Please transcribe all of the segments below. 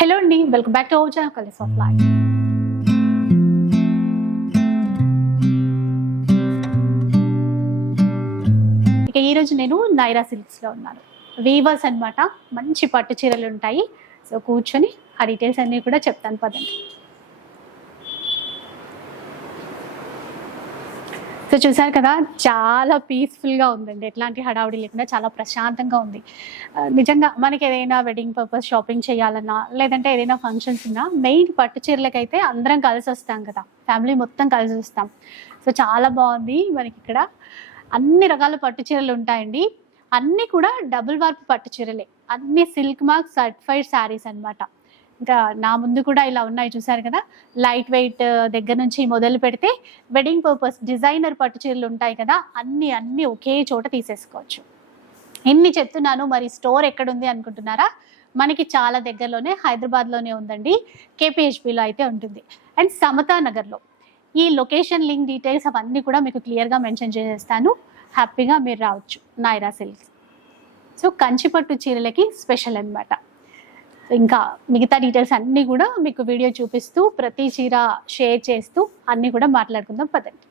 Hello అండి welcome back to Oja channel of life ఇక ఈరోజు నేను నైరా సిల్క్స్లో ఉన్నాను. వీవర్స్ అనమాట మంచి పట్టు చీరలు ఉంటాయి. సో కూర్చొని ఆ డీటెయిల్స్ అన్నీ కూడా చెప్తాను పదండి. సో చూసారు కదా చాలా పీస్ఫుల్గా ఉందండి. ఎట్లాంటి హడావుడి లేకుండా చాలా ప్రశాంతంగా ఉంది. నిజంగా మనకి ఏదైనా వెడ్డింగ్ పర్పస్ షాపింగ్ చేయాలన్నా లేదంటే ఏదైనా ఫంక్షన్స్ ఉన్నా మెయిన్ పట్టు చీరలకైతే అందరం కలిసి వస్తాం కదా. ఫ్యామిలీ మొత్తం కలిసి వస్తాం. సో చాలా బాగుంది మనకి ఇక్కడ. అన్ని రకాల పట్టు చీరలు ఉంటాయండి. అన్నీ కూడా డబుల్ వార్ప్ పట్టు చీరలే. అన్ని సిల్క్ మార్క్ సర్టిఫైడ్ శారీస్ అన్నమాట. ఇంకా నా ముందు కూడా ఇలా ఉన్నాయి చూసారు కదా? లైట్ వెయిట్ uh, దగ్గర నుంచి మొదలు పెడితే వెడ్డింగ్ పర్పస్ డిజైనర్ పట్టు చీరలు ఉంటాయి కదా? అన్ని అన్ని ఒకే చోట తీసేసుకోవచ్చు. ఎన్ని చెప్తున్నాను మరి స్టోర్ ఎక్కడుంది అనుకుంటున్నారా? మనకి చాలా దగ్గరలోనే హైదరాబాద్లోనే ఉందండి. కేపీహెచ్పిలో అయితే ఉంటుంది. అండ్ సమతా నగర్లో. ఈ లొకేషన్ లింక్ డీటెయిల్స్ అవన్నీ కూడా మీకు క్లియర్గా మెన్షన్ చేసేస్తాను. హ్యాపీగా మీరు రావచ్చు. నాయరా సిల్క్స్ సో కంచిపట్టు చీరలకి స్పెషల్ అన్నమాట. ఇంకా మిగతా డీటెయిల్స్ అన్నీ కూడా మీకు వీడియో చూపిస్తూ ప్రతి చీర షేర్ చేస్తూ అన్నీ కూడా మాట్లాడుకుందాం పదండి.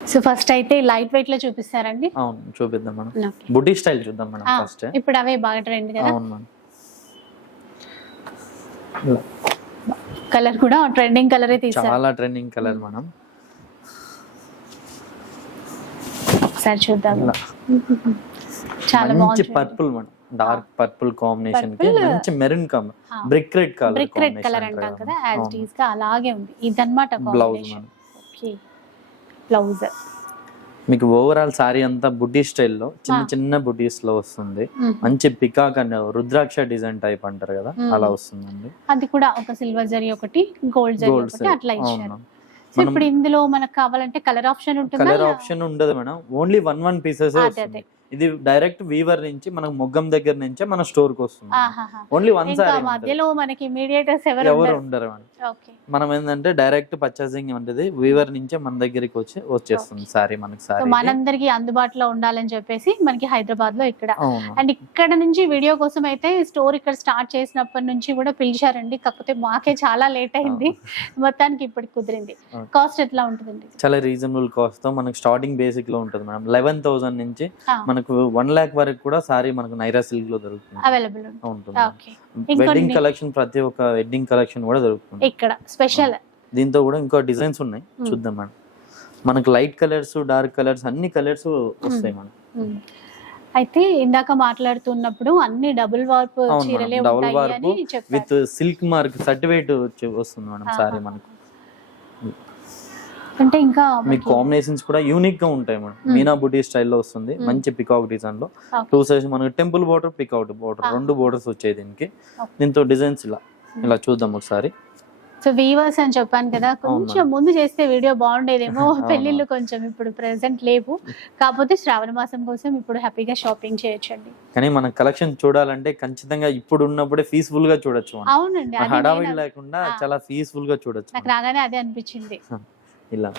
సో ఫస్ట్ అయితే లైట్ వెయిట్లో చూపిస్తారండి. అవును చూపిద్దాం మనం. బుటీ స్టైల్ చూద్దాం ఆ, ఫస్ట్ ఇప్పుడు అవే బాగా ట్రెండ్ కదా. కలర్ కూడా ట్రెండింగ్ కలరే తీసారు చాలా ట్రెండింగ్ కలర్ మేడం ఒకసారి చూద్దాం. చాలా మంచి బాగుంది. పర్పుల్ మేడం డార్క్ పర్పుల్ కాంబినేషన్కి. మంచి మెరూన్ ఆ. Brick red colour brick red colour అంటాం కదా. యాజ్ డీస్గా అలాగే ఉంది. ఇదన్నమాట బ్లౌజ్ ఓకే బ్లౌజ్ మీకు ఓవరాల్ సారీ అంతా బుటీ స్టైల్లో చిన్న ఆ. చిన్న బుటీస్లో వస్తుంది. మంచి peacock and rudraksha design type అంటారు కదా మ్మ్. అలా వస్తుందండి. అది కూడా ఒక సిల్వర్ జరీ ఒకటి గోల్డ్ జరీ ఒకటి అట్లా ఇచ్చారు. ఇప్పుడు ఇందులో మనకు కావాలంటే కలర్ ఆప్షన్ ఉంటుందా? కలర్ ఆప్షన్ ఉండదు madam. Only one one pieces ఇది డైరెక్ట్ వీవర్ నుంచి మనకు మొగ్గం దగ్గర నుంచే మన స్టోర్కి వస్తుంది. ఓన్లీ వన్ సారీ మధ్యలో మనకి మీడియేటర్స్ ఎవరు ఎవరు ఉండరు. మనం ఏంటంటే డైరెక్ట్ పర్చేసింగ్ ఉంటుంది వీవర్ నుంచే మన దగ్గరికి వచ్చి వచ్చేస్తుంది సారీ మనకి సారీ మనందరికి అందుబాటులో ఉండాలని చెప్పేసి మనకి హైదరాబాద్లో ఇక్కడ అండ్ ఇక్కడ నుంచి వీడియో కోసం అయితే స్టోర్ ఇక్కడ స్టార్ట్ చేసినప్పటి నుంచి కూడా పిలిచారండి. కాకపోతే మాకే చాలా లేట్ అయింది. మొత్తానికి ఇప్పటికి కుదిరింది. కాస్ట్ ఎట్లా ఉంటుందండి? చాలా రీజనబుల్ కాస్ట్తో మనకి స్టార్టింగ్ బేసిక్లో ఉంటుంది మేడం. లెవెన్ థౌసండ్ నుంచి ఆ. మనకు వన్ లాక్ వరకు కూడా సారీ మనకు నైరా సిల్క్లో దొరుకుతుంది. అవైలబుల్ ఉంటుంది? వెడ్డింగ్ కలెక్షన్ ప్రతి ఒక్క వెడ్డింగ్ కలెక్షన్ కూడా దొరుకుతుంది. ఇక్కడ స్పెషల్ దీంతో కూడా ఇంకో డిజైన్స్ ఉన్నాయి. Hmm. చూద్దాం మేడం. మనకు లైట్ కలర్స్ డార్క్ కలర్స్ అన్ని కలర్స్ వస్తాయి మేడం. అయితే ఇందాక మాట్లాడుతున్నప్పుడు అన్ని డబుల్ వార్ప్ చీరలే ఉంటాయి అని విత్ చెప్పారు సిల్క్ మార్క్ సర్టిఫికేట్ వస్తుంది మేడం సారీ మనకు. అంటే ఇంకా మీకు కాంబినేషన్స్ కూడా యూనిక్గా ఉంటాయి మేడం. మీనా బుటీ స్టైల్లో వస్తుంది. మంచి పికాక్ డిజైన్లో. టూ సైజ్ మనకి టెంపుల్ బోర్డర్ పికౌట్ బోర్డర్. రెండు బోర్డర్స్ వచ్చాయి దీనికి. దీంతో డిజైన్స్ ఇలా ఇలా చూద్దాం ఒకసారి సో వీవర్స్ అని చెప్పాను కదా కొంచెం ముందు చేస్తే వీడియో బాగుండేదేమో. పెళ్ళిళ్ళు కొంచెం ఇప్పుడు ప్రెసెంట్ లేవు కాకపోతే శ్రావణ మాసం కోసం ఇప్పుడు హ్యాపీగా షాపింగ్ చేయొచ్చండి కానీ మన కలెక్షన్ చూడాలంటే ఖచ్చితంగా ఇప్పుడు ఉన్నప్పుడే పీస్ఫుల్గా చూడొచ్చు అవునండి హడావిడి లేకుండా. చాలా పీస్ఫుల్గా చూడొచ్చు నాకు. రాగానే అదే అనిపించింది ఇలా.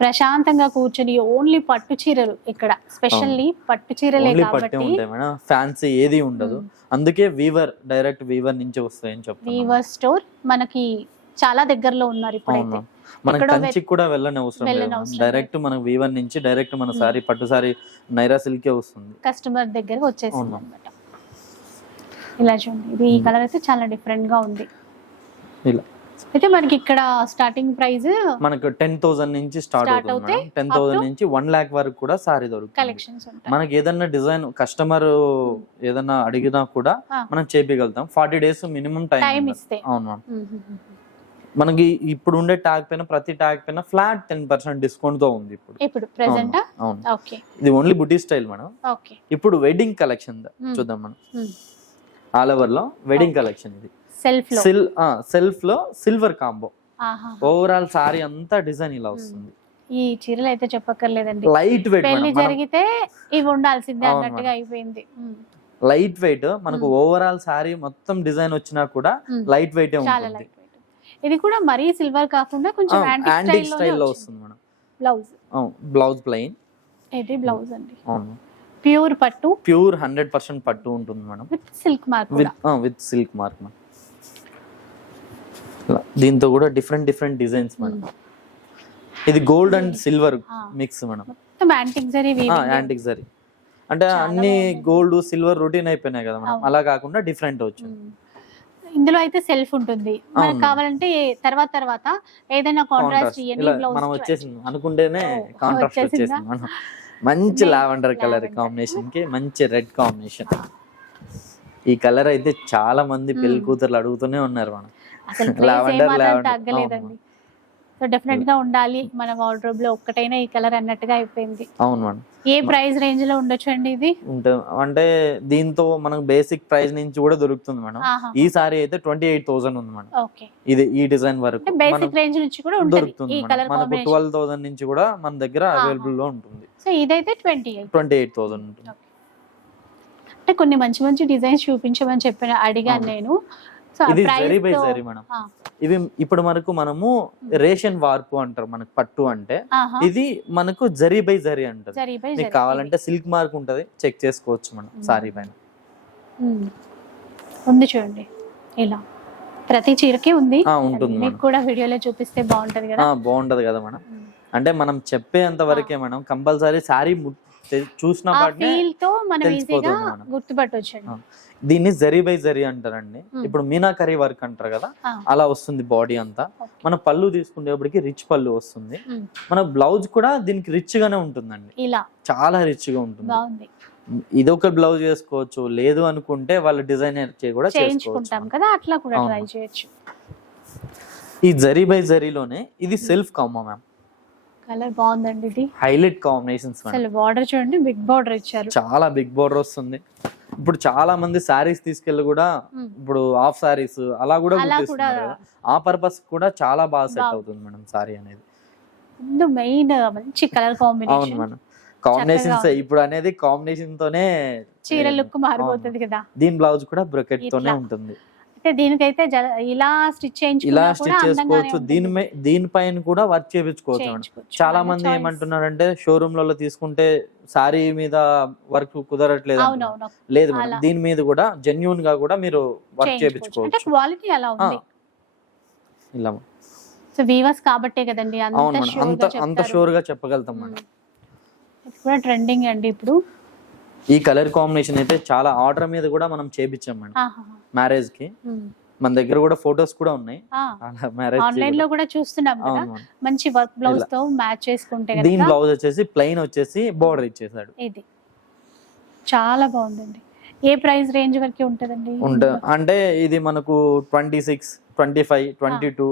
ప్రశాంతంగా కూర్చొని ఓన్లీ పట్టు చీరలు ఇక్కడ. స్పెషల్లీ పట్టు చీరలే కాబట్టి ఉంటాయి మేడం. ఫ్యాన్సీ ఏది ఉండదు. అందుకే వీవర్ డైరెక్ట్ వీవర్ నుంచి వస్తాయని చెప్తాను వీవర్ స్టోర్ మనకి చాలా దగ్గరలో ఉన్నారు ఇప్పుడైతే. ఎక్కడో కంచికి కూడా వెళ్ళని అవసరం లేదు. డైరెక్ట్ మనకు వీవర్ నుంచి డైరెక్ట్ మన సారీ పట్టు సారీ నైరా సిల్కే వస్తుంది. కస్టమర్ దగ్గరకు వచ్చేసింది. అనమాట ఇలా చూడండి. ఇది ఈ. కలర్ అయితే చాలా డిఫరెంట్గా ఉంది. ఇలా. అయితే మనకి ఇక్కడ స్టార్టింగ్ ప్రైస్ మనకు టెన్ థౌసండ్ నుంచి స్టార్ట్ అవుతుంది టెన్ థౌసండ్ నుంచి వన్ లాక్ వరకు కూడా సారీ దొరుకుతుంది. కలెక్షన్స్ మనకి ఏదన్నా డిజైన్ కస్టమర్ ఏదన్నా అడిగినా కూడా. మనం చేపించగలుగుతాం ఫార్టీ డేస్ మినిమం టైం ఇస్తే. అవును మ్యామ్. మనకి ఇప్పుడు ఉండే ట్యాగ్ పైన ప్రతి ట్యాగ్ పైన ఫ్లాట్ టెన్ పర్సెంట్ డిస్కౌంట్తో ఉంది ఇప్పుడు. ఇప్పుడు ప్రెసెంట్ అవును, ఇది ఓన్లీ బుటీ స్టైల్ మేడం ఓకే ఇప్పుడు వెడ్డింగ్ కలెక్షన్. చూద్దాం మనం. ఆల్ ఓవర్లో వెడ్డింగ్ కలెక్షన్ ఇది. సెల్ఫ్లో సిల్ సెల్ఫ్లో సిల్వర్ కాంబో ఆహా. ఓవరాల్ సారీ అంతా డిజైన్ ఇలా వస్తుంది. ఈ చీరలు అయితే చెప్పక్కర్లేదండి. లైట్ వెయిట్ పెళ్ళి జరిగితే ఇవి ఉండాల్సిందే అన్నట్టుగా అయిపోయింది. లైట్ వెయిట్ మనకు Hmm. ఓవరాల్ సారీ మొత్తం డిజైన్ వచ్చినా కూడా. లైట్ వెయిట్ ఉంటుంది. ఇది కూడా మరీ సిల్వర్ కాకుండా కొంచెం యాంటిక్ యాంటిక్ స్టైల్లో వస్తుంది మేడం. బ్లౌజ్ బ్లౌజ్ ప్లెయిన్ ఇది బ్లౌజ్ అండి. ప్యూర్ పట్టు. ప్యూర్ హండ్రెడ్ పర్సెంట్ పట్టు ఉంటుంది madam. With silk mark with silk mark ఇలా దీంతో కూడా డిఫరెంట్ డిఫరెంట్ డిజైన్స్ మేడం ఇది gold and silver. Mix madam మొత్తం యాంటిక్ జరీ అంటే అన్ని. గోల్డ్ సిల్వర్ రొటీన్ అయిపోయినాయి కదా మేడం అవును. అలా కాకుండా డిఫరెంట్ వచ్చింది ఇందులో అయితే సెల్ఫ్ ఉంటుంది మనకు. కావాలంటే తర్వాత తర్వాత ఏదైనా కాంట్రాస్ట్ మనం వచ్చేసింది అనుకుంటేనే కాంట్రాస్ట్ వచ్చేసిందా? మనం మంచి లావెండర్ కలర్. కాంబినేషన్కి మంచి రెడ్ కాంబినేషన్ ఈ కలర్ అయితే చాలా మంది పెళ్ళి. కూతుర్లు అడుగుతూనే ఉన్నారు మనం అసలు. తగ్గలేదండి. సో డెఫినెట్గా ఉండాలి. మన వార్డ్రోబ్లో ఒక్కటైనా ఈ కలర్ అన్నట్టుగా అయిపోయింది. అవును మేడం. ఏ ప్రైస్ రేంజ్లో ఉండొచ్చు అండి ఇది అంటే దీంతో మనకు బేసిక్ ప్రైస్ నుంచి కూడా దొరుకుతుంది మేడం. ఈ సారీ అయితే ట్వంటీ ఎయిట్ థౌసండ్ ఉంది మేడం. ఇది ఈ డిజైన్ వరకు బేసిక్ రేంజ్ నుంచి కూడా దొరుకుతుంది ఈ మేడం. కలర్ మనకు ట్వెల్వ్ థౌసండ్ నుంచి కూడా మన దగ్గర. అవైలబుల్లో ఉంటుంది. సో ఇదైతే ట్వంటీ ట్వంటీ ఎయిట్ థౌసండ్ ఉంటుంది. అంటే కొన్ని మంచి మంచి డిజైన్స్ చూపించమని చెప్పిన అడిగాను. నేను. ఇది జరీ బై జరీ మేడం ఇవి ఇప్పుడు మనకు మనము రేషన్ వార్పు అంటారు మనకు పట్టు అంటే. ఇది మనకు జరీ బై జరీ అంటారు. మీకు కావాలంటే సిల్క్ మార్క్ ఉంటది చెక్ చేసుకోవచ్చు మనం మ్మ్. సారీ పైన. ఉంది చూడండి. ఇలా. ప్రతి చీరకి ఉంది. ఉంటుంది మీకు కూడా వీడియోలో చూపిస్తే బాగుంటది కదా. బాగుంటది కదా మేడం అంటే మనం చెప్పేంత వరకే మేడం కంపల్సరీ సారీ చూసిన ఆ. దీన్ని జరీ బై జరీ అంటారండి. ఇప్పుడు మీనాకరీ వర్క్ అంటారు కదా. అలా వస్తుంది బాడీ అంతా. మన పళ్ళు తీసుకునేప్పటికి రిచ్ పళ్ళు వస్తుంది. మన బ్లౌజ్ కూడా దీనికి రిచ్ గానే ఉంటుందండి. ఇలా. చాలా రిచ్గా ఉంటుంది ఇదొక బ్లౌజ్ చేసుకోవచ్చు లేదు అనుకుంటే వాళ్ళ డిజైనర్ కూడా చేసుకోవచ్చు. కదా అట్లా కూడా. ట్రై చేయొచ్చు. ఈ జరీ బై జరీలోనే ఇది సెల్ఫ్ కామా మ్యామ్? కలర్ బాగుందండి ఇది. హైలైట్ కాంబినేషన్స్ అసలు బార్డర్ చూడండి బిగ్ బార్డర్ ఇచ్చారు. చాలా బిగ్ బోర్డర్ వస్తుంది. ఇప్పుడు చాలా మంది శారీస్ తీసుకెళ్ళి కూడా. ఇప్పుడు హాఫ్ శారీస్ అలా కూడా కుట్టిస్తున్నారు. ఆ పర్పస్ కూడా చాలా బాగా సెట్. అవుతుంది మేడం సారీ అనేది ముందు మెయిన్ మంచి కలర్ అవును కాంబినేషన్ మేడం కాంబినేషన్స్. ఇప్పుడు అనేది కాంబినేషన్ తోనే చీర లుక్ మారిపోతుంది కదా దీని బ్లౌజ్ కూడా బ్రకెట్ తోనే. ఉంటుంది అంటే దీనికైతే ఇలా స్టిచ్ ఇలా చేయించుకున్నా కూడా స్టిచ్ చేసుకోవచ్చు. దీని దీనిపైన కూడా వర్క్ చేయించుకోవచ్చు. చాలా మంది. ఏమంటున్నారంటే షోరూమ్లలో తీసుకుంటే సారీ మీద వర్క్ కుదరట్లేదు లేదు మేడం. దీని మీద కూడా జెన్యున్గా కూడా మీరు వర్క్ చేయించుకోవచ్చు. క్వాలిటీ అలా ఉంది. ఇలా. సో వీవర్స్ కాబట్టే కదండి అంత అంత షూర్గా చెప్పగలుగుతాం మేడం. ఇది కూడా ట్రెండింగ్ అండి ఇప్పుడు. ఈ కలర్ కాంబినేషన్ అయితే చాలా ఆర్డర్ మీద కూడా మనం చేపించాం మేడం. మ్యారేజ్కి. మన దగ్గర కూడా ఫొటోస్ కూడా ఉన్నాయి. ఆన్లైన్లో కూడా చూస్తున్నాం కదా. మంచి వర్క్ బ్లౌజ్తో మ్యాచ్ చేసుకుంటే దీని బ్లౌజ్ వచ్చేసి ప్లెయిన్ వచ్చేసి బోర్డర్ ఇచ్చేసాడు ఇది. చాలా బాగుందండి. ఏ ప్రైస్ రేంజ్ వరకు ఉంటదండి? ఉంట అంటే ఇది మనకు twenty six twenty five twenty two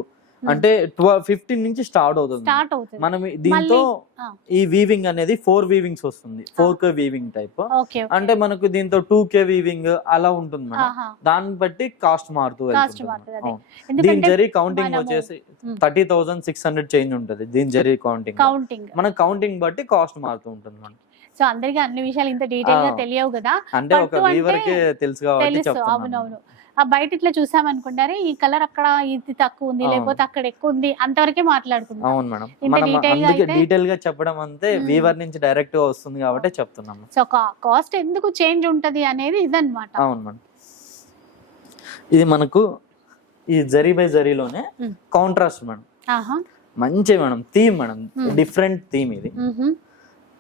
అంటే ట్వెల్వ్ ఫిఫ్టీన్ నుంచి స్టార్ట్ అవుతుంది. స్టార్ట్ అవుతుంది. మనం దీంతో. ఈ వీవింగ్ అనేది ఫోర్ వీవింగ్స్ వస్తుంది. ఫోర్ కే వీవింగ్ టైప్ అంటే మనకు దీంతో టూ కే వీవింగ్ అలా ఉంటుంది మేడం. దాన్ని బట్టి కాస్ట్ మారుతూ. దీని ఎందుకంటే జరీ కౌంటింగ్ వచ్చేసి. Thirty thousand six hundred change ఉంటుంది దీని జరీ కౌంటింగ్ కౌంటింగ్ మన కౌంటింగ్ బట్టి కాస్ట్ మారుతూ ఉంటుంది మనం సో అందరికి అన్ని విషయాలు ఇంత డీటెయిల్గా. తెలియవు కదా. అంటే ఒక అంటే వీవర్కి తెలుసు అవునవును. ఆ బయట ఇట్లా చూసామనుకుంటారే ఈ కలర్ అక్కడ ఇది తక్కువ ఉంది. లేకపోతే అక్కడ ఎక్కువ ఉంది అంతవరకే మాట్లాడుకుందాం అవును మేడం మనం డీటెయిల్గా చెప్పడం అంతే. వీవర్ నుంచి డైరెక్ట్గా వస్తుంది కాబట్టి చెప్తున్నాము సో కాస్ట్ ఎందుకు చేంజ్ ఉంటది అనేది ఇదన్నమాట అవును మేడం ఇది మనకు ఈ జరీ బై జరీలోనే. కాంట్రాస్ట్ మేడం మంచి madam theme madam. Different theme ఇది.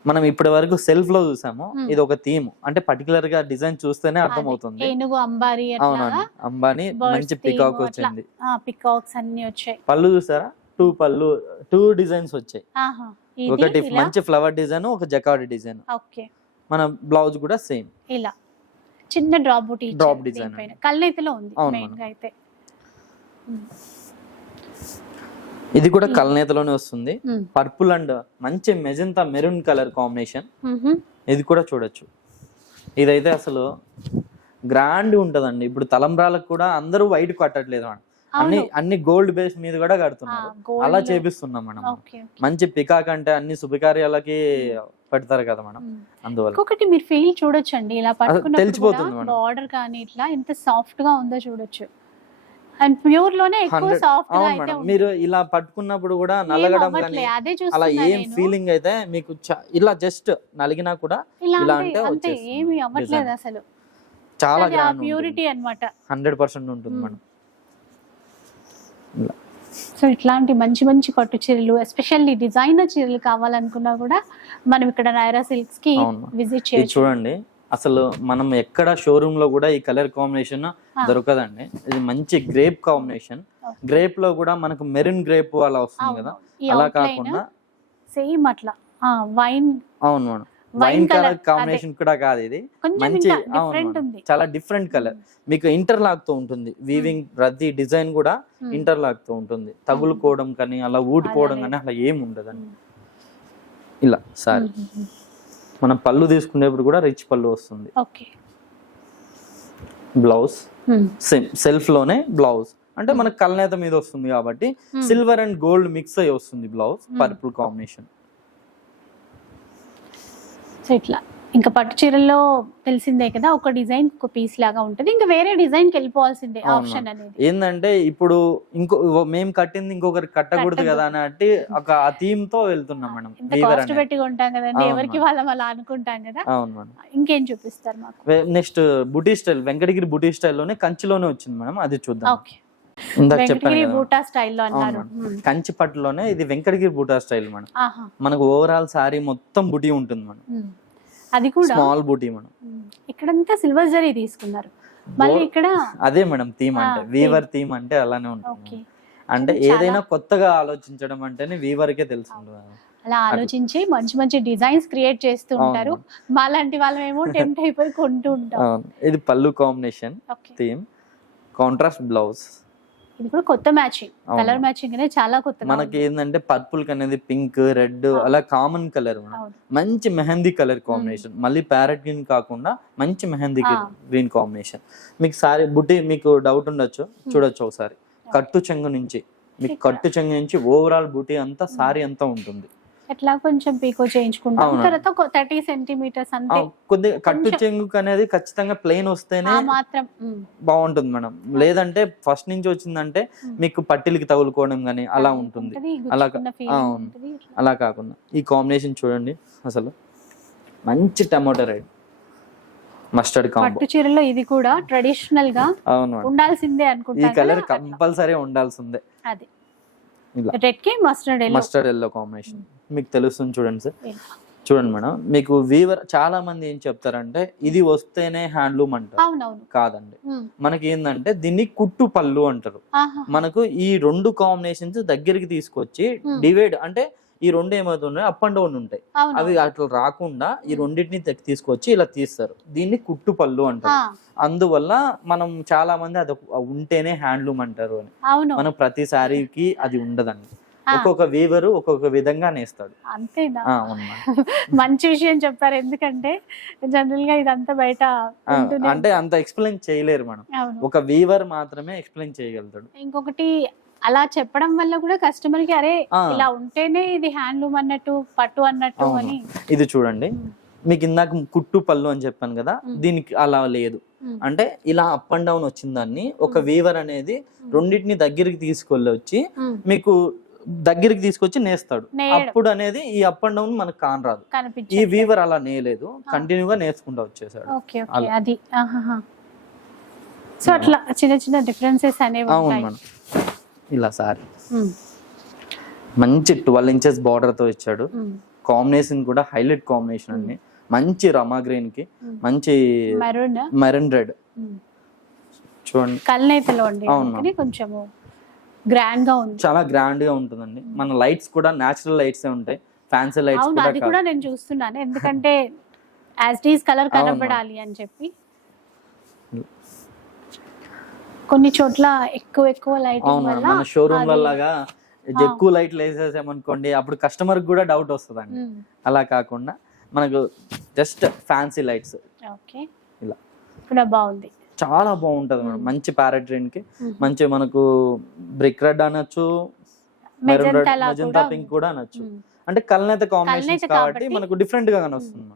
మనం ఇప్పటి వరకు సెల్ఫ్లో చూసాము. ఇది ఒక థీమ్. అంటే పర్టికులర్గా డిజైన్ చూస్తేనే అర్థమవుతుంది. ఏనుగు అంబారి అవునండి. అంబానీ మంచి పికాక్. వచ్చింది. పికాక్స్ అన్ని వచ్చాయి. పళ్ళు చూసారా? టూ పళ్ళు టూ డిజైన్స్ వచ్చాయి. ఒకటి మంచి ఫ్లవర్ డిజైన్ ఒక జకార్డ్ డిజైన్ ఓకే. మన బ్లౌజ్ కూడా సేమ్. ఇలా. చిన్న డ్రాప్ design పైన కళ్ళైతేలో ఉంది మెయిన్గా అయితే. ఇది కూడా. కల్నేతలోనే వస్తుంది. పర్పుల్ అండ్ మంచి మెజంతా మెరూన్ కలర్ కాంబినేషన్. ఇది కూడా చూడొచ్చు. ఇదైతే అసలు గ్రాండ్ ఉంటదండి. ఇప్పుడు తలంబ్రాలకు కూడా అందరూ వైట్ కట్టట్లేదు మేడం అన్ని అన్ని గోల్డ్ బేస్ మీద కూడా కడుతున్నారు. అలా చేపిస్తున్నాం మనం. మంచి పికాక్ అంటే అన్ని శుభకార్యాలకి పెడతారు కదా మేడం మ్మ్. అందువల్ల. ఇంకొకటి మీరు ఫీల్ చూడొచ్చండి. ఇలా పట్టుకున్నప్పుడు తెలిసిపోతుంది మేడం. బార్డర్ కానీ ఇట్లా ఎంత సాఫ్ట్గా ఉందో చూడొచ్చు. అండ్ ప్యూర్లోనే ఎక్కువ 100 సాఫ్ట్గా అవును అయితే మేడం. మీరు ఇలా పట్టుకున్నప్పుడు కూడా నలగడం కానీ అలా ఏం. ఫీలింగ్ అయితే మీకు ఇలా జస్ట్ నలిగినా కూడా ఇలా అంటే అంతే. ఏమి అవ్వట్లేదు. అసలు. చాలా ప్యూరిటీ అన్నమాట. హండ్రెడ్ పర్సెంట్ ఉంటుంది. మేడం. ఇలా. సో ఇట్లాంటి మంచి మంచి పట్టు చీరలు ఎస్పెషల్లీ డిజైనర్ చీరలు కావాలనుకున్నా కూడా మనం ఇక్కడ నైరా సిల్క్స్కి. విజిట్ చేయొచ్చు. చూడండి. అసలు మనం ఎక్కడ షోరూమ్లో కూడా ఈ కలర్ కాంబినేషన్ దొరకదండి. ఇది మంచి గ్రేప్ కాంబినేషన్. గ్రేప్లో కూడా మనకు మెరూన్ గ్రేప్ అలా వస్తుంది కదా. అలా కాకుండా సేమ్ అట్లా. వైన్ అవును మేడం. వైన్ కలర్ కాంబినేషన్ కూడా కాదు ఇది. మంచి చాలా డిఫరెంట్ కలర్ మీకు ఇంటర్లాక్తో ఉంటుంది వీవింగ్ ప్రతి డిజైన్ కూడా. ఇంటర్లాక్తో ఉంటుంది. తగులుకోవడం కానీ అలా ఊడిపోవడం కానీ అలా ఏం ఉండదండి. ఇలా సారీ. మనం పళ్ళు తీసుకునేప్పుడు కూడా రిచ్ పళ్ళు వస్తుంది. బ్లౌజ్ సేమ్ సెల్ఫ్లోనే బ్లౌజ్ అంటే మనకు కల్నేత మీద వస్తుంది కాబట్టి సిల్వర్ అండ్ గోల్డ్ మిక్స్ అయ్యి వస్తుంది బ్లౌజ్ Hmm. పర్పుల్ కాంబినేషన్ ఇట్లా. ఇంకా పట్టు చీరల్లో తెలిసిందే కదా ఒక డిజైన్ ఒక పీస్ లాగా ఉంటది. ఇంకా వేరే డిజైన్కి వెళ్ళిపోవాల్సిందే. ఆప్షన్ అనేది. ఏంటంటే ఇప్పుడు ఇంకో మేము కట్టింది ఇంకొకరు కట్టకూడదు కదా అని అంటే ఒక ఆ థీమ్తో వెళ్తున్నాం మేడం. కాస్ట్ పెట్టి కొంటాం కదండి. ఎవరికి వాళ్ళం అలా అనుకుంటాం కదా. అవును మేడం ఇంకేం చూపిస్తారు మాకు? నెక్స్ట్ బుటీ స్టైల్ వెంకటగిరి బుటీ స్టైల్లోనే కంచిలోనే వచ్చింది మేడం అది చూద్దాం. ఓకే. వెంకటగిరి. బూటా స్టైల్లో అన్నారు. కంచి పట్టులోనే ఇది వెంకటగిరి బూటా స్టైల్ మేడం. మనకు ఓవరాల్ సారీ మొత్తం బుటీ ఉంటుంది మేడం. ఉమ్. అది కూడా స్మాల్ బుటీ మేడం. ఇక్కడంతా సిల్వర్ జరీ తీసుకున్నారు. మళ్ళీ ఇక్కడ అదే మేడం థీమ్ అంటే. Weaver theme. అంటే అలానే ఉంటుంది అంటే ఏదైనా కొత్తగా ఆలోచించడం అంటేనే వీవర్కే తెలుసు అలా ఆలోచించి మంచి మంచి డిజైన్స్ క్రియేట్ చేస్తూ ఉంటారు. మాలాంటి వాళ్ళం ఏమో టెంప్ట్ అయిపోయి కొంటూ ఉంటాం. ఇది పళ్ళు కాంబినేషన్ థీమ్. Contrast blouse. ఇది కూడా కొత్త మ్యాచింగ్. కలర్ మ్యాచింగ్ అనేది చాలా కొత్తగా మనకి. ఏంటంటే పర్పుల్ అనేది పింక్ రెడ్. అలా కామన్ కలర్. మంచి మెహందీ కలర్ కాంబినేషన్ మళ్ళీ ప్యారెట్ గ్రీన్ కాకుండా మంచి మెహందీ. గ్రీన్ కాంబినేషన్ మీకు సారీ బుట్టి మీకు డౌట్ ఉండొచ్చు చూడొచ్చు ఒకసారి కట్టు చెంగు నుంచి మీకు. కట్టు చెంగు నుంచి ఓవరాల్ బుట్టి అంతా సారీ అంతా ఉంటుంది ఎట్లా కొంచెం పీకో చేయించుకుంటాం. అవును. తర్వాత థర్టీ సెంటీమీటర్స్ ఆ, అంతే. కొద్దిగా కట్టు కొంచెం- చెంగు అనేది ఖచ్చితంగా ప్లెయిన్ వస్తేనే ఆ మాత్రం ఉమ్. బాగుంటుంది మేడం. లేదంటే ఫస్ట్ నుంచి వచ్చిందంటే. మీకు పట్టిలకి తగులుకోవడం కానీ అలా ఉంటుంది. ఉంటది, అలా గుచ్చుకున్న కా- feeling అవును. ఉంటది. అలా కాకుండా. ఈ కాంబినేషన్ చూడండి అసలు. మంచి టమాటో రెడ్ మస్టర్డ్ కాంబో పట్టు చీరలో ఇది కూడా ట్రెడిషనల్గా అవును మేడం. ఉండాల్సిందే ఈ కలర్ కంపల్సరీ ఉండాల్సిందే. అది. ఇలా. రెడ్కి mustard yellow mustard yellow combination మీకు తెలుస్తుంది చూడండి సార్. చూడండి మేడం మీకు వీవర్ చాలా మంది ఏం చెప్తారంటే ఇది వస్తేనే హ్యాండ్లూమ్ అంటారు. కాదండి. ఉమ్. మనకి ఏంటంటే దీన్ని కుట్టు పళ్ళు అంటారు. మనకు ఈ రెండు కాంబినేషన్స్ దగ్గరికి తీసుకొచ్చి Hmm. డివైడ్ అంటే ఈ రెండు ఏమవుతున్నాయి? అప్ అండ్ డౌన్ ఉంటాయి. అవి అట్లా రాకుండా ఈ రెండింటిని తె- తీసుకొచ్చి ఇలా తీస్తారు. దీన్ని కుట్టు పళ్ళు అంటారు. అందువల్ల మనం చాలా మంది అది ఉంటేనే హ్యాండ్లూమ్ అంటారు అని. మనం ప్రతి సారీకి అది ఉండదండి. ఒక్కొక్క వీవరు ఒక్కొక్క విధంగా నేస్తాడు అంతేనా. మంచి విషయం చెప్పారు ఎందుకంటే జనరల్గా ఇదంతా బయట అంటే అంత ఎక్స్ప్లెయిన్ చేయలేరు మనం ఒక వీవర్ మాత్రమే ఎక్స్ప్లెయిన్ చేయగలుగుతాడు ఇంకొకటి అలా చెప్పడం వల్ల కూడా కస్టమర్కి అరే. ఇలా ఉంటేనే ఇది హ్యాండ్లూమ్ అన్నట్టు పట్టు అన్నట్టు. అని ఇది చూడండి మీకు ఇందాక కుట్టు పళ్ళు అని చెప్పాను కదా. దీనికి అలా లేదు. అంటే ఇలా అప్ అండ్ డౌన్ వచ్చిన దాన్ని ఒక. వీవర్ అనేది రెండింటిని దగ్గరికి తీసుకెళ్ళి వచ్చి. మీకు దగ్గరికి తీసుకొచ్చి నేస్తాడు. అప్పుడు అనేది ఈ అప్ అండ్ డౌన్ మనకు కానరాదు ఈ వీవర్ అలా నేయలేదు. కంటిన్యూగా నేర్చుకుంటూ వచ్చేసాడు. అది. సో అట్లా చిన్న చిన్న డిఫరెన్సెస్ అనేవి అవును మేడం. ఇలా సారీ. మంచి ట్వెల్వ్ ఇంచెస్ బార్డర్తో ఇచ్చాడు. కాంబినేషన్ కూడా హైలైట్ కాంబినేషన్ అండి. మంచి రమా గ్రీన్కి. మంచి మెరూన్ మెరూన్ రెడ్. చూడండి. కల్నేతలో అండి అవును. కొంచెము గ్రాండ్గా ఉంది. చాలా గ్రాండ్గా ఉంటుందండి. మన లైట్స్ కూడా నేచురల్ లైట్స్ ఉంటాయి. ఫ్యాన్సీ లైట్స్ అవును అది. కూడా నేను చూస్తున్నాను. ఎందుకంటే యాజ్ డీస్ కలర్ అవును. కనబడాలి అని చెప్పి. కొన్ని చోట్ల ఎక్కువ ఎక్కువ లైటింగ్ అవును మన షోరూమ్ లాగా ఎక్కువ లైట్లు వేసేసామనుకోండి అప్పుడు కస్టమర్ కూడా డౌట్ వస్తుందండి. అలా కాకుండా మనకు జస్ట్ ఫ్యాన్సీ లైట్స్. ఓకే. ఇలా. బాగుంది. చాలా బాగుంటది మేడం. మంచి ప్యారెట్ గ్రీన్కి. మంచి మనకు బ్రిక్ రెడ్ అనొచ్చు మెరూన్ రెడ్ మెజంతా పింక్ కూడా అనొచ్చు. అంటే కల్నేత కాంబినేషన్స్ కల్నేత కాబట్టి మనకు డిఫరెంట్గా కనొస్తుంది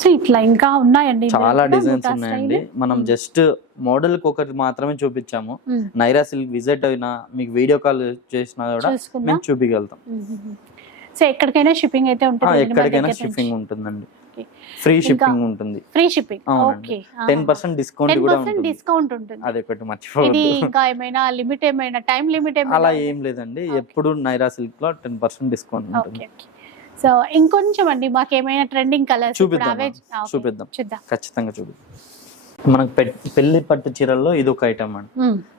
సో ఇట్లా ఇంకా ఉన్నాయండి చాలా డిజైన్స్ ఉన్నాయండి. మనం. జస్ట్ మోడల్కి ఒకటి మాత్రమే చూపించాము. నైరా సిల్క్ విజిట్ అయినా మీకు వీడియో కాల్ చేసినా కూడా మేము చూపించగలుగుతాం సో ఎక్కడికైనా షిప్పింగ్ అయితే ఉంటుంది ఎక్కడికైనా షిప్పింగ్ ఉంటుందండి. ఫ్రీ షిప్పింగ్ ఉంటుంది. Free shipping. Okay ten percent discount కూడా ఉంటుంది. డిస్కౌంట్ ఉంటుంది. అది ఒకటి ఇది మర్చిపోవద్దు ఇంకా ఏమైనా లిమిట్ ఏమైనా టైం లిమిట్ అలా ఏమైనా ఏం లేదండి. ఎప్పుడు నైరా సిల్క్లో టెన్ పర్సెంట్ డిస్కౌంట్ ఉంటుంది. ఓకే ఓకే సో ఇంకొంచెం అండి మాకు ఏమైనా ట్రెండింగ్ కలర్స్ చూపిద్దాం. చూపిద్దాం. ఖచ్చితంగా చూపిద్దాం. మనకు పెళ్ళి పట్టు చీరల్లో ఇది ఒక ఐటమ్ అండి.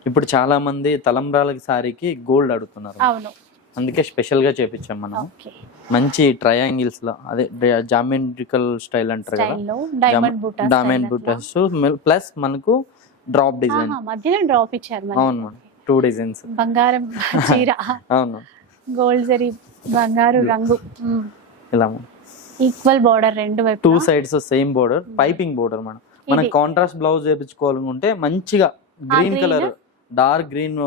ఇప్పుడు ఇప్పుడు చాలా మంది తలంబ్రాలకి సారీకి గోల్డ్ అడుగుతున్నారు. అవును. అందుకే స్పెషల్గా చేపించాం మనం మంచి ట్రయాంగిల్స్లో అదే జామెట్రికల్ స్టైల్ అంటారు కదా? డైమండ్ బూటా డైమండ్ బుటస్ ప్లస్ మనకు డ్రాప్ డిజైన్. మధ్యలో డ్రాప్ ఇచ్చారు. అవును మేడం టూ డిజైన్స్. బంగారం చీర. అవును. గోల్డ్ జరీ బంగారు రంగు. ఇలా ఈక్వల్ బార్డర్ రెండు వైపు two sides same border piping border మనం మనం. కాంట్రాస్ట్ బ్లౌజ్ చేపించుకోవాలనుకుంటే మంచిగా green? Colour dark green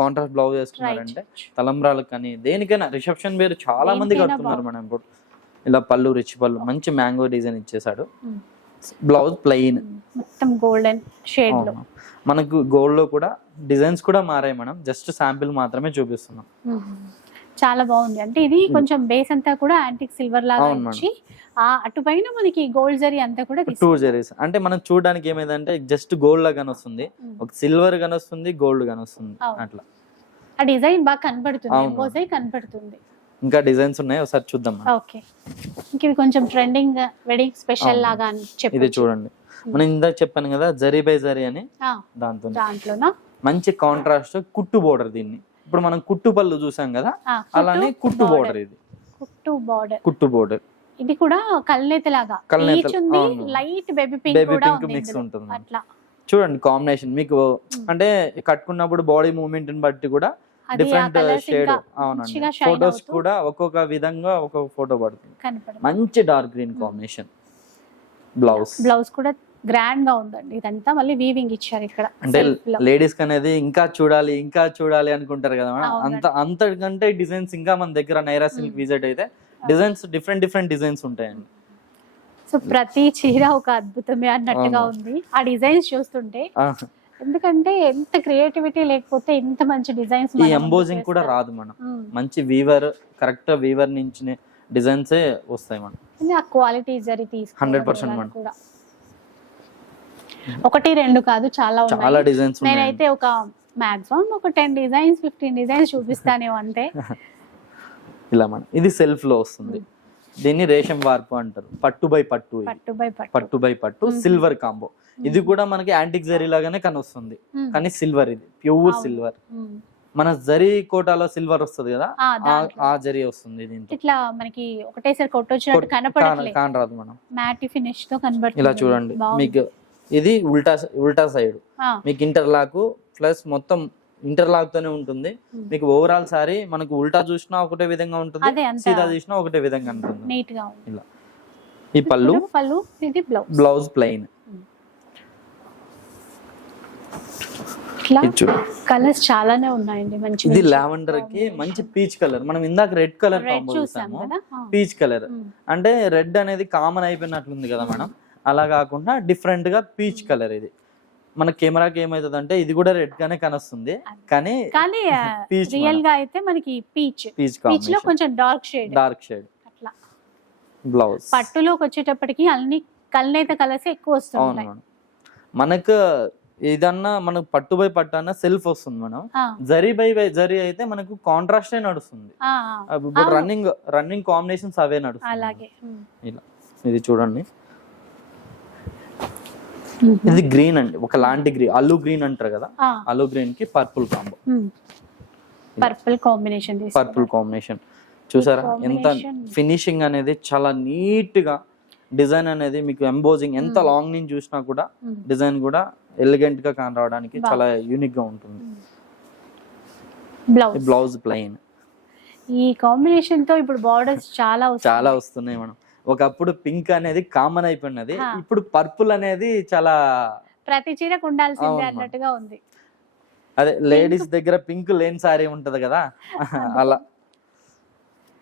contrast blouse వేసుకున్నారంటే తలంబ్రాలకు కానీ దేనికైనా రిసెప్షన్ వేరు చాలా మంది కడుతున్నారు మనం ఇప్పుడు ఇలా పళ్ళు రిచ్ పళ్ళు మంచి మ్యాంగో డిజైన్ ఇచ్చేసాడు. Blouse plain. మొత్తం గోల్డెన్ షేడ్లో మనకు గోల్డ్లో కూడా డిజైన్స్ కూడా మారాయి మనం జస్ట్ శాంపిల్ మాత్రమే చూపిస్తున్నాం. చాలా బాగుంది. అంటే ఇది కొంచెం బేస్ అంతా కూడా యాంటిక్ సిల్వర్ లాగా. ఇచ్చి ఆ అటుపైన మనకి గోల్డ్ జరీ అంతా కూడా టూ జరీస్ అంటే మనం చూడడానికి ఏమైందంటే జస్ట్ గోల్డ్ లా వస్తుంది Mm. ఒక సిల్వర్ వస్తుంది గోల్డ్ అవును. అట్లా. ఆ డిజైన్ బాగా కనపడుతుంది. ఎంపోజ్ కనపడుతుంది. ఇంకా డిజైన్స్ ఉన్నాయి? ఒకసారి చూద్దాం. ఓకే. ఇంక ఇవి కొంచెం ట్రెండింగ్ వెడ్డింగ్ స్పెషల్. లాగా అని ఇది చెప్పి చూడండి మనం ఇందాక చెప్పాను కదా జరీ బై జరీ అని దాంతో దాంట్లోనా? మంచి కాంట్రాస్ట్ కుట్టు బోర్డర్ దీన్ని. ఇప్పుడు మనం కుట్టు పళ్ళు చూసాం కదా? అలానే కుట్టు. బోర్డర్ ఇది. కుట్టు బార్డర్ కుట్టు బోర్డర్ ఇది కూడా కల్నేత లాగా. Light baby pink baby mix. ఉంటుంది. అట్లా. చూడండి కాంబినేషన్ మీకు అంటే కట్టుకున్నప్పుడు బాడీ మూవ్మెంట్ని బట్టి కూడా డిఫరెంట్ షేడ్ అవునండి. ఫొటోస్ కూడా ఒక్కొక్క విధంగా ఒక్కొక్క ఫోటో పడుతుంది. మంచి dark green combination blouse blouse కూడా గ్రాండ్గా ఉందండి. ఇదంతా మళ్ళీ వీవింగ్ ఇచ్చారు ఇక్కడ. అంటే. లేడీస్ అనేది ఇంకా చూడాలి ఇంకా చూడాలి అనుకుంటారు కదా మేడం. అంత అంతకంటే డిజైన్స్ ఇంకా మన దగ్గర నైరా సిల్క్. విజిట్ అయితే డిజైన్స్ డిఫరెంట్ డిఫరెంట్ డిజైన్స్ ఉంటాయండి. సో ప్రతి చీర ఒక అద్భుతమే అన్నట్టుగా. ఉంది. ఆ డిజైన్స్ చూస్తుంటే ఎందుకంటే ఎంత క్రియేటివిటీ లేకపోతే ఇంత మంచి డిజైన్స్ ఈ ఎంబోజింగ్ కూడా రాదు మనం మంచి వీవర్ కరెక్ట్ వీవర్ నుంచి డిజైన్స్ వస్తాయి మనం ఆ క్వాలిటీ జరి 100% మేడం. కూడా. ఒకటి రెండు కాదు చాలా చాలా డిజైన్స్ నేనైతే ఒక మాక్సిమం ఒక టెన్ డిజైన్స్ ఫిఫ్టీన్ డిజైన్స్ చూపిస్తానేమో అంతే. ఇలా మనం ఇది సెల్ఫ్లో వస్తుంది. దీన్ని రేషం వార్పు అంటారు. పట్టు బై పట్టు. పట్టు బై పట్టు. పట్టు బై పట్టు. సిల్వర్ కాంబో ఇది కూడా మనకి యాంటిక్ జరీ లాగానే కనొస్తుంది. కానీ సిల్వర్ ఇది. ప్యూర్. సిల్వర్. మన జరీ కోటాలో సిల్వర్ వస్తుంది కదా? ఆ, దాంట్లో. జరీ వస్తుంది దీంతో ఇట్లా మనకి ఒకటేసారి కొట్టొచ్చినట్టు కనపడట్లేదు కాన్ రాదు మనం. మ్యాటి ఫినిష్తో కనబడుతుంది. ఇలా చూడండి. మీకు ఇది ఉల్టా ఉల్టా సైడ్. మీకు ఇంటర్లాక్ ప్లస్ మొత్తం ఇంటర్లాక్ తోనే ఉంటుంది. మీకు ఓవరాల్ సారీ మనకు ఉల్టా చూసినా ఒకటే విధంగా ఉంటుంది. సీదా చూసినా ఒకటే విధంగా ఉంటుంది. ఇలా. ఈ పళ్ళు? ఇప్పుడు పళ్ళు ఇది బ్లౌజ్. Blouse plain. కలర్స్ చాలానే ఉన్నాయండి. మంచి ఇది లావెండర్కి మంచి పీచ్ కలర్. మనం ఇందాక రెడ్ కలర్ చూసాము. Peach colour. అంటే రెడ్ అనేది కామన్ అయిపోయినట్లుంది కదా మేడం? అలా కాకుండా డిఫరెంట్గా పీచ్ కలర్ ఇది. మన కెమెరాకి ఏమైతుంది అంటే ఇది కూడా రెడ్ గానే కనొస్తుంది కానీ కానీ రియల్గా అయితే మనకి పీచ్. పీచ్లో కొంచెం డార్క్ షేడ్. Dark shade. అట్లా. బ్లౌజ్. పట్టులోకి వచ్చేటప్పటికి అన్ని కల్నేత కలర్స్ ఎక్కువ మేడం మనకు ఏదన్నా మనకు పట్టు బై పట్టు అన్న సెల్ఫ్ వస్తుంది మనం. జరీ బై బై జరీ అయితే మనకు కాంట్రాస్ట్ నడుస్తుంది. రన్నింగ్ రన్నింగ్ కాంబినేషన్స్ అవే నడుస్తుంది. ఇలా. ఇది చూడండి. ఇది గ్రీన్ అండి. ఒక లాంటి గ్రీన్ అల్లు గ్రీన్ అంటారు కదా? అల్లు గ్రీన్కి purple combo. Purple combination purple combination. చూసారా? ఎంత. ఫినిషింగ్ అనేది చాలా నీట్గా డిజైన్ అనేది మీకు ఎంబోజింగ్ ఎంత. లాంగ్ నుంచి చూసినా కూడా డిజైన్ కూడా ఎలిగెంట్గా కనరావడానికి బాగుంది. చాలా యూనిక్గా ఉంటుంది. బ్లౌజ్. Blouse plain. ఈ కాంబినేషన్తో ఇప్పుడు బార్డర్స్ చాలా. చాలా వస్తున్నాయి మనం ఒకప్పుడు పింక్ అనేది కామన్ అయిపోయినది. ఇప్పుడు పర్పుల్ అనేది చాలా ప్రతి చీరకు ఉండాల్సిందే. అన్నట్టుగా ఉంది. అదే లేడీస్ దగ్గర పింక్ లేని సారీ ఉంటది కదా? అలా.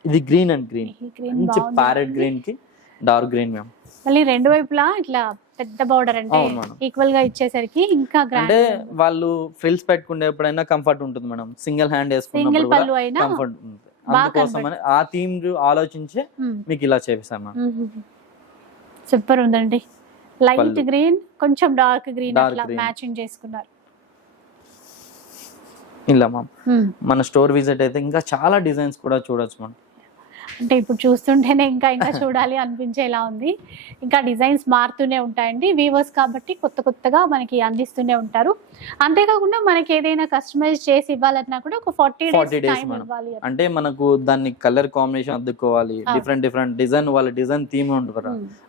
ఇది గ్రీన్ అండ్ గ్రీన్. మంచి ప్యారెట్ గ్రీన్కి డార్క్ గ్రీన్ మేము మళ్ళీ రెండు వైపులా ఇట్లా పెద్ద బార్డర్ అంటే. ఈక్వల్గా ఇచ్చేసరికి ఇంకా అంటే వాళ్ళు ఫ్రిల్స్ పెట్టుకునే ఎప్పుడైనా కంఫర్ట్ ఉంటుంది మేడం. సింగిల్ హ్యాండ్ సింగిల్ వేసుకున్నప్పుడు కంఫర్ట్ ఉంటుంది. అందుకోసం అని ఆ థీమ్ ఆలోచించే మీకు ఇలా చేపిస్తాం మ్యామ్. సూపర్ ఉందండి. లైట్. గ్రీన్ కొంచెం డార్క్ గ్రీన్ అట్లా. మ్యాచింగ్ చేసుకున్నారు. ఇలా మ్యామ్. మన స్టోర్ విజిట్ అయితే ఇంకా చాలా డిజైన్స్ కూడా చూడొచ్చు మనం అంటే ఇప్పుడు చూస్తుంటేనే ఇంకా ఇంకా చూడాలి అనిపించేలా ఉంది. ఇంకా డిజైన్స్ మారుతూనే ఉంటాయండి. వీవర్స్ కాబట్టి కొత్త కొత్తగా మనకి అందిస్తూనే ఉంటారు. అంతేకాకుండా మనకి ఏదైనా కస్టమైజ్ చేసి ఇవ్వాలన్నా కూడా ఒక ఫార్టీ 40 డేస్ టైం. ఇవ్వాలి. అంటే మనకు దాన్ని కలర్ కాంబినేషన్ అద్దుకోవాలి. డిఫరెంట్ డిఫరెంట్ డిజైన్ వాళ్ళ డిజైన్ థీమ్ ఉమ్,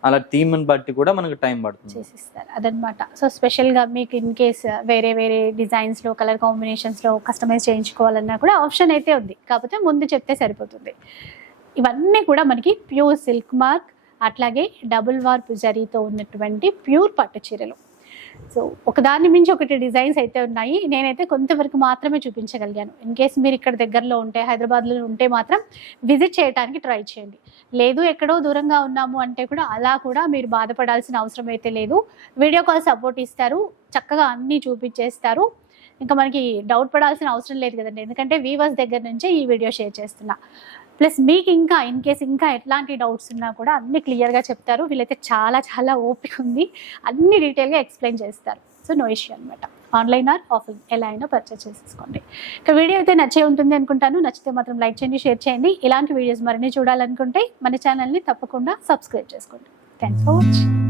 అలా థీమ్ బట్టి కూడా మనకు టైం పడుతుంది. చేసిస్తారు. అదనమాట సో స్పెషల్గా మీకు ఇన్ కేస్ వేరే వేరే డిజైన్స్లో కలర్ కాంబినేషన్స్లో కస్టమైజ్ చేయించుకోవాలన్నా కూడా ఆప్షన్ అయితే ఉంది. కాకపోతే ముందు చెప్తే సరిపోతుంది. ఇవన్నీ కూడా మనకి ప్యూర్ సిల్క్ మార్క్ అట్లాగే డబుల్ వార్ప్ జరీతో ఉన్నటువంటి ప్యూర్ పట్టు చీరలు. సో ఒకదాని మించి ఒకటి డిజైన్స్ అయితే ఉన్నాయి. నేనైతే కొంతవరకు మాత్రమే చూపించగలిగాను. ఇన్ కేస్ మీరు ఇక్కడ దగ్గరలో ఉంటే హైదరాబాద్లో ఉంటే మాత్రం విజిట్ చేయడానికి ట్రై చేయండి. లేదు ఎక్కడో దూరంగా ఉన్నాము అంటే కూడా అలా కూడా మీరు బాధపడాల్సిన అవసరం అయితే లేదు. వీడియో కాల్ సపోర్ట్ ఇస్తారు. చక్కగా అన్నీ చూపించేస్తారు. ఇంకా మనకి డౌట్ పడాల్సిన అవసరం లేదు కదండి. ఎందుకంటే వీవర్స్ దగ్గర నుంచే ఈ వీడియో షేర్ చేస్తున్నా. ప్లస్ మీకు ఇంకా ఇన్ కేస్ ఇంకా ఎట్లాంటి డౌట్స్ ఉన్నా కూడా అన్ని క్లియర్గా చెప్తారు. వీళ్ళైతే చాలా చాలా ఓపిక ఉంది. అన్ని డీటెయిల్గా ఎక్స్ప్లెయిన్ చేస్తారు. సో నో ఇష్యూ అనమాట ఆన్లైన్ ఆర్ ఆఫ్లైన్ ఎలా అయినా పర్చేస్ చేసేసుకోండి. ఇక వీడియో అయితే నచ్చే ఉంటుంది అనుకుంటాను. నచ్చితే మాత్రం లైక్ చేయండి షేర్ చేయండి. ఇలాంటి వీడియోస్ మరిన్ని చూడాలనుకుంటే మన ఛానల్ని తప్పకుండా సబ్స్క్రైబ్ చేసుకోండి. Thanks for watching